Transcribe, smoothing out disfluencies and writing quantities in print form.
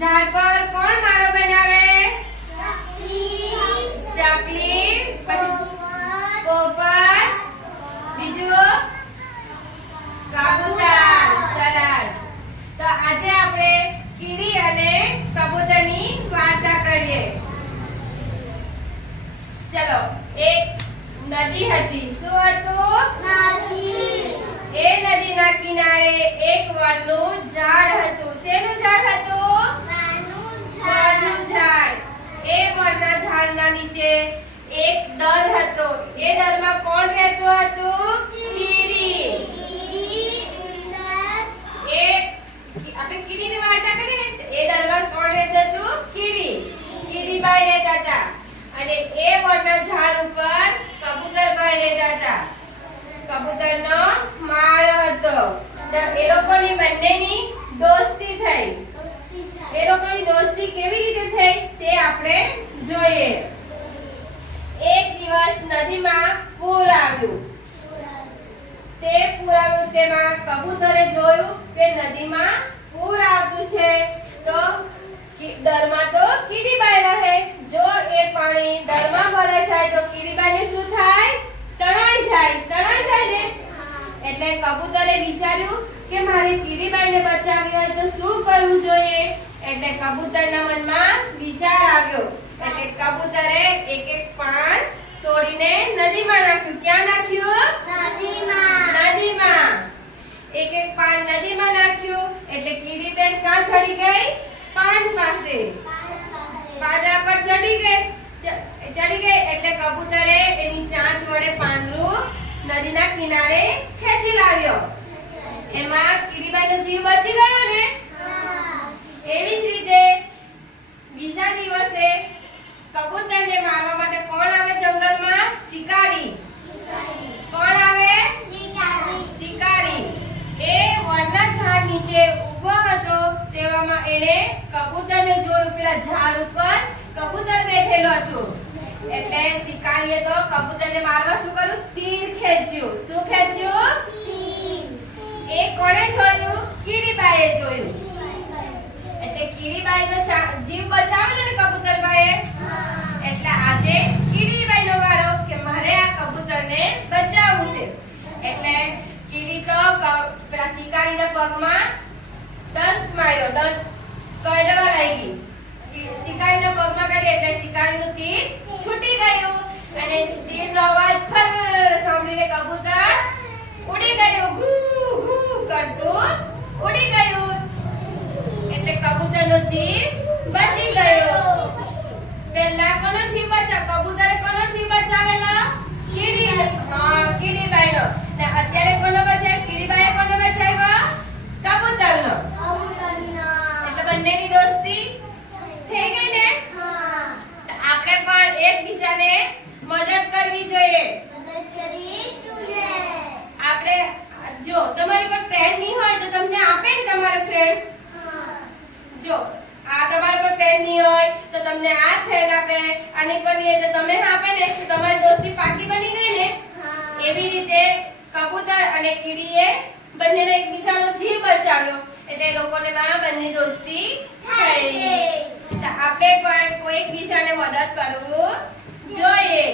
ઝાડ પર કોણ માળો બનાવે? ચકલી, પછી પોપટ, બીજું કબૂતર. સરસ. તો આજે આપણે કીડી અને કબૂતરની વાર્તા કરીએ. ચલો, એક નદી હતી. શું હતું? નદી. એ નદીના કિનારે એક વડનું ઝાડ હતું. શેનું ઝાડ હતું? વડનું ઝાડ. એ વડના ઝાડના નીચે એક દર હતો. એ દરમાં કોણ રહેતું હતું? કીડી. એ આપણે કીડીની વાર્તા કરીએ. એ દરમાં કોણ રહેતું હતું? કીડી. કીડીબાઈ રહેતા હતા. અને એ વડના ઝાડ ઉપર કબૂતરભાઈ રહેતા હતા. કબૂતરનો માળો હતો. તો એ લોકોની બંનેની દોસ્તી થઈ. એ લોકોની દોસ્તી કેવી રીતે થઈ તે આપણે જોઈએ. એક દિવસ નદીમાં પૂર આવ્યું. તે પૂર આવ્યું તેમાં કબૂતરે જોયું કે નદીમાં પૂર આવતું છે. તો દરમાં તો કીડીબાઈ રહે. જો એ પાણી દરમાં ભરાઈ જાય તો કીડીબાઈને શું થાય? તણાઈ જાય ને. એટલે કબૂતરે વિચાર્યું કે મારે કીડીબાઈને બચાવવી હોય તો શું કરવું જોઈએ? એટલે કબૂતરના મનમાં વિચાર આવ્યો. એટલે કબૂતરે એક એક પાન તોડીને નદીમાં નાખ્યું. ક્યાં નાખ્યું? નદીમાં. એક એક પાન નદીમાં નાખ્યું. એટલે કીડીબેન ક્યાં ચડી ગઈ? પાન પાસે. પાંદડા પર ચડી ગઈ. એટલે કબૂતરે એની ચાંચ વડે પાંદડું નદીના કિનારે ખેંચી લાવ્યો. એમાં કીડીબાઈનો જીવ બચી ગયો ને. એવી જ રીતે બીજા દિવસે કબૂતરને મારવા માટે કોણ આવે જંગલમાં? શિકારી. કોણ આવે? શિકારી. એ વડના ઝાડ નીચે ઊભો હતો. તેવામાં એને કબૂતરને જોયું. પેલા ઝાડ ઉપર કબૂતર બેઠેલો હતો. એટલે શિકારીએ તો કબૂતરને મારવા શું કર્યું? તીર ખેંચ્યું. શું ખેંચ્યું? એ કોણે જોયું? કીડીબાઈએ જોયું. એટલે કીડીબાઈનો જીવ બચાવેલો ને કબૂતરભાઈએ. એટલે આજે કીડીબાઈનો વારો કે મારે આ કબૂતરને બચાવવું છે. એટલે કીડી તો પેલા શિકારીના પગમાં દંત માર્યો. દંત કરડવા લાગી. શિકારીના પગમાં કરી એટલે શિકારીનું તીર છૂટી ગયું. અને તીરનો અવાજ ફર સાંભળીને કબૂતર ઉડી ગયું. ઘૂ ઘૂ કરતું ઉડી ગયું. એટલે કબૂતરનો જીવ બચી ગયો. પહેલા કોનો જીવ બચાવ? કબૂતરે કોનો જીવ બચાવેલો? કીડીબાઈનો. ને અત્યારે કોનો બચાવ્યો? કીડીબાઈએ કોનો બચાવ્યો? કબૂતરનો. એટલે બંનેની દોસ્તી થઈ ગઈ ને. આપણે પણ એકબીજાને મદદ કરવી જોઈએ. આપણે જો તમારી પર પેન નહીં હોય તો તમને આપે ને તમારા ફ્રેન્ડ. જો આ તમારા પર પેન નહીં હોય તો તમને આ ફ્રેન્ડ આપે. આની પર નહીં તો તમે આપે ને. તો તમારી દોસ્તી પાકી બની ગઈ ને. એવી રીતે કબૂતર અને કીડીએ બંનેને એકબીજાનો જીવ બચાવ્યો. એટલે લોકોને માં બંને દોસ્તી થઈ. તો આપણે પણ કોઈ એકબીજાને મદદ કરવું જોઈએ.